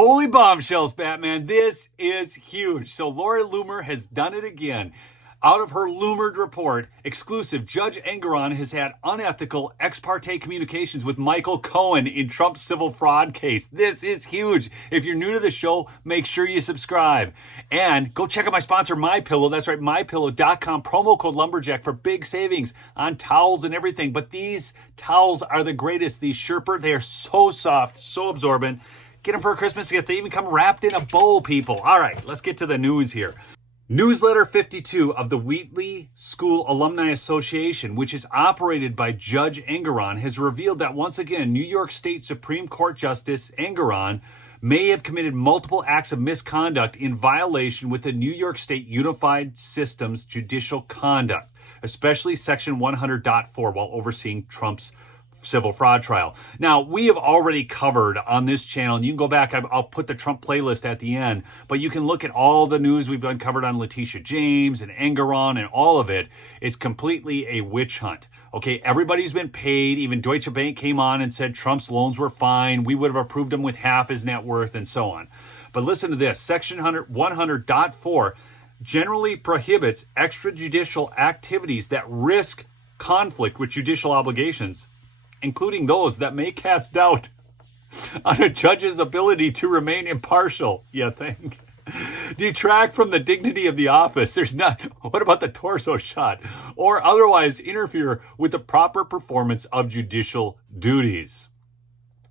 Holy bombshells, Batman. This is huge. So Laura Loomer has done it again. Out of her Loomered report, exclusive, Judge Engoron has had unethical ex parte communications with Michael Cohen in Trump's civil fraud case. This is huge. If you're new to the show, make sure you subscribe. And go check out my sponsor, MyPillow. That's right, MyPillow.com. Promo code Lumberjack for big savings on towels and everything. But these towels are the greatest. These Sherper, they are so soft, so absorbent. Get them for a Christmas gift. They even come wrapped in a bow, people. All right, let's get to the news here. Newsletter 52 of the Wheatley School Alumni Association, which is operated by Judge Engoron, has revealed that once again, New York State Supreme Court Justice Engoron may have committed multiple acts of misconduct in violation with the New York State Unified Systems judicial conduct, especially Section 100.4, while overseeing Trump's civil fraud trial. Now, we have already covered on this channel, and you can go back, I'll put the Trump playlist at the end, but you can look at all the news we've been covered on Letitia James and Engoron and all of it. It's completely a witch hunt. Okay, everybody's been paid. Even Deutsche Bank came on and said Trump's loans were fine. We would have approved them with half his net worth and so on. But listen to this, Section 100.4 generally prohibits extrajudicial activities that risk conflict with judicial obligations, including those that may cast doubt on a judge's ability to remain impartial, you think? Detract from the dignity of the office. What about the torso shot? Or otherwise interfere with the proper performance of judicial duties.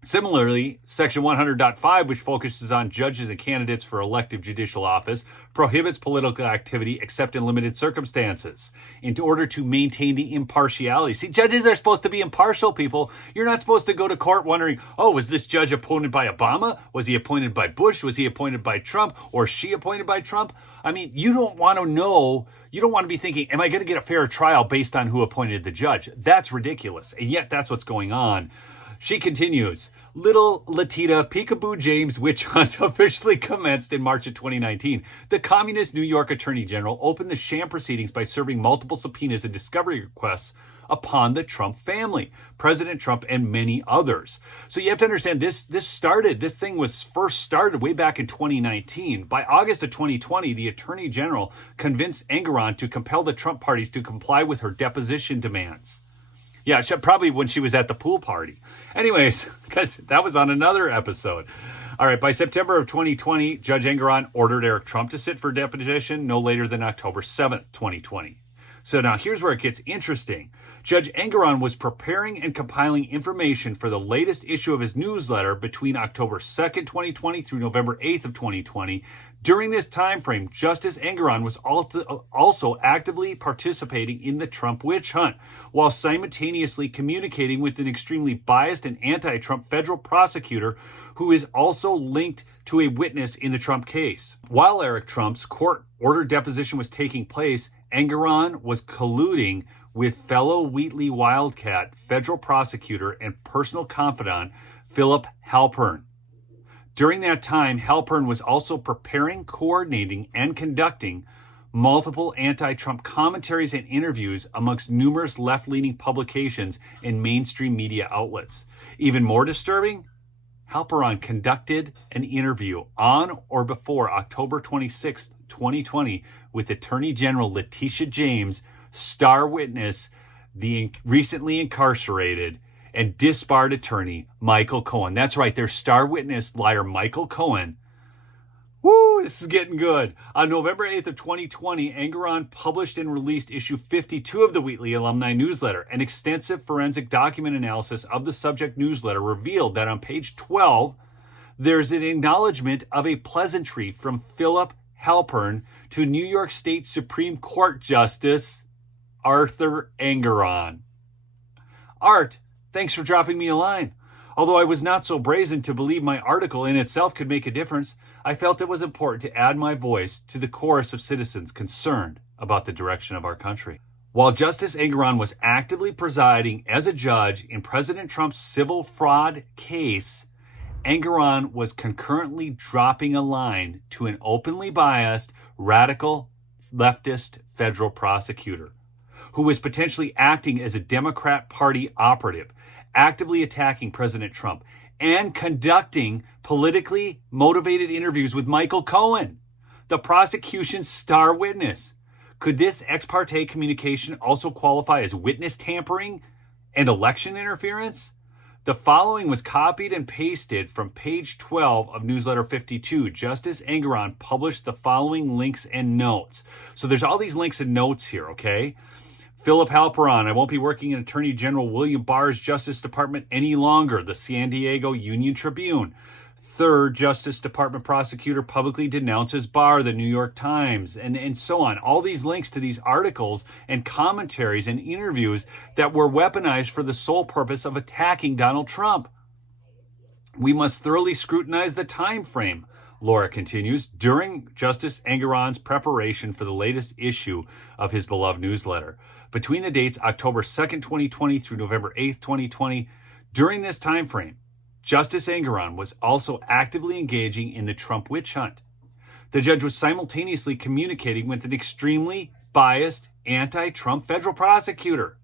Similarly, Section 100.5, which focuses on judges and candidates for elective judicial office, prohibits political activity except in limited circumstances in order to maintain the impartiality. See, judges are supposed to be impartial, people. You're not supposed to go to court wondering, oh, was this judge appointed by Obama? Was he appointed by Bush? Was he appointed by Trump? Or she appointed by Trump? I mean, you don't want to know. You don't want to be thinking, am I going to get a fair trial based on who appointed the judge? That's ridiculous. And yet that's what's going on. She continues, Little Latita Peekaboo James witch hunt officially commenced in March of 2019. The communist New York Attorney General opened the sham proceedings by serving multiple subpoenas and discovery requests upon the Trump family, President Trump, and many others. So you have to understand this thing was first started way back in 2019. By August of 2020, the Attorney General convinced Engoron to compel the Trump parties to comply with her deposition demands. Yeah, probably when she was at the pool party. Anyways, because that was on another episode. All right, by September of 2020, Judge Engoron ordered Eric Trump to sit for deposition no later than October 7th, 2020. So now here's where it gets interesting. Judge Engoron was preparing and compiling information for the latest issue of his newsletter between October 2nd, 2020 through November 8th of 2020. During this time frame, Justice Engoron was also actively participating in the Trump witch hunt, while simultaneously communicating with an extremely biased and anti-Trump federal prosecutor who is also linked to a witness in the Trump case. While Eric Trump's court-ordered deposition was taking place, Engoron was colluding with fellow Wheatley Wildcat federal prosecutor and personal confidant Philip Halpern. During that time, Halpern was also preparing, coordinating, and conducting multiple anti-Trump commentaries and interviews amongst numerous left-leaning publications and mainstream media outlets. Even more disturbing, Halpern conducted an interview on or before October 26, 2020, with Attorney General Letitia James, star witness, the recently incarcerated and disbarred attorney Michael Cohen. That's right, their star witness liar Michael Cohen. Woo, this is getting good. On November 8th of 2020, Engoron published and released issue 52 of the Wheatley Alumni Newsletter. An extensive forensic document analysis of the subject newsletter revealed that on page 12, there's an acknowledgement of a pleasantry from Philip Halpern to New York State Supreme Court Justice Arthur Engoron. Art, thanks for dropping me a line. Although I was not so brazen to believe my article in itself could make a difference, I felt it was important to add my voice to the chorus of citizens concerned about the direction of our country. While Justice Engoron was actively presiding as a judge in President Trump's civil fraud case, Engoron was concurrently dropping a line to an openly biased, radical, leftist federal prosecutor who was potentially acting as a Democrat Party operative, actively attacking President Trump and conducting politically motivated interviews with Michael Cohen, the prosecution's star witness. Could this ex parte communication also qualify as witness tampering and election interference? The following was copied and pasted from page 12 of Newsletter 52. Justice Engoron published the following links and notes. So there's all these links and notes here, okay? Philip Halperin, I won't be working in Attorney General William Barr's Justice Department any longer. The San Diego Union Tribune. Third Justice Department prosecutor publicly denounces Barr, the New York Times, and so on. All these links to these articles and commentaries and interviews that were weaponized for the sole purpose of attacking Donald Trump. We must thoroughly scrutinize the time frame, Laura continues, during Justice Engoron's preparation for the latest issue of his beloved newsletter. Between the dates October 2nd, 2020 through November 8th, 2020, during this time frame, Justice Engoron was also actively engaging in the Trump witch hunt. The judge was simultaneously communicating with an extremely biased anti-Trump federal prosecutor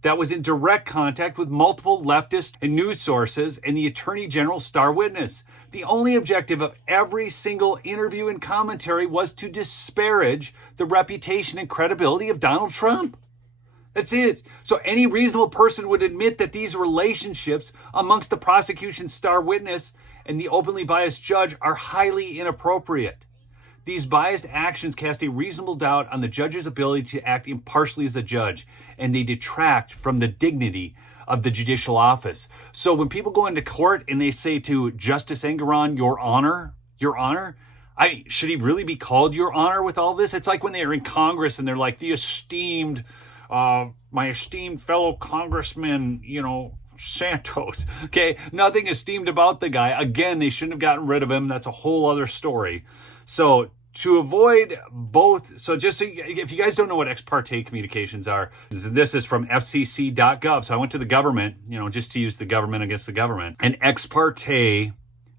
that was in direct contact with multiple leftist and news sources and the Attorney General's star witness. The only objective of every single interview and commentary was to disparage the reputation and credibility of Donald Trump. That's it. So any reasonable person would admit that these relationships amongst the prosecution's star witness and the openly biased judge are highly inappropriate. These biased actions cast a reasonable doubt on the judge's ability to act impartially as a judge, and they detract from the dignity of the judicial office. So when people go into court and they say to Justice Engoron, Your Honor, should he really be called Your Honor with all this? It's like when they're in Congress and they're like, my esteemed fellow Congressman, Santos. Okay, nothing esteemed about the guy. Again, they shouldn't have gotten rid of him. That's a whole other story. So to avoid both, if you guys don't know what ex parte communications are, this is from fcc.gov. So I went to the government, just to use the government against the government. An ex parte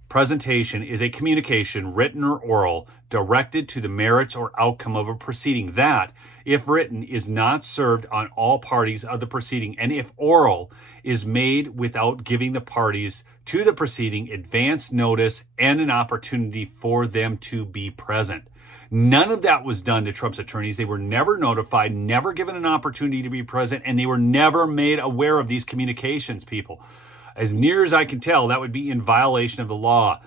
presentation is a communication, written or oral, directed to the merits or outcome of a proceeding that, if written, is not served on all parties of the proceeding, and if oral, is made without giving the parties to the proceeding advance notice and an opportunity for them to be present. None of that was done to Trump's attorneys. They were never notified, never given an opportunity to be present, and they were never made aware of these communications, people. As near as I can tell, that would be in violation of the law.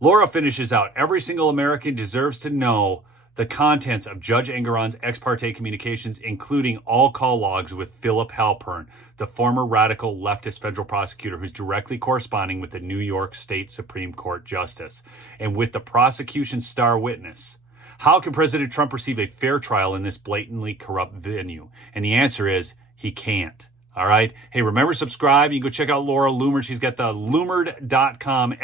Laura finishes out, every single American deserves to know the contents of Judge Engoron's ex parte communications, including all call logs with Philip Halperin, the former radical leftist federal prosecutor who's directly corresponding with the New York State Supreme Court Justice, and with the prosecution's star witness. How can President Trump receive a fair trial in this blatantly corrupt venue? And the answer is, he can't. All right. Hey, remember, subscribe. You can go check out Laura Loomer. She's got the loomered.com,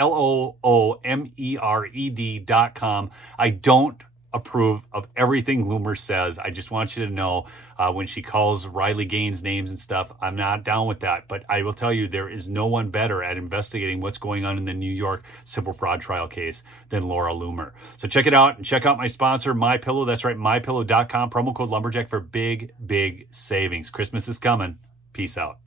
LOOMERED.com. I don't approve of everything Loomer says. I just want you to know when she calls Riley Gaines names and stuff, I'm not down with that. But I will tell you, there is no one better at investigating what's going on in the New York civil fraud trial case than Laura Loomer. So check it out, and check out my sponsor, MyPillow. That's right, MyPillow.com. Promo code Lumberjack for big, big savings. Christmas is coming. Peace out.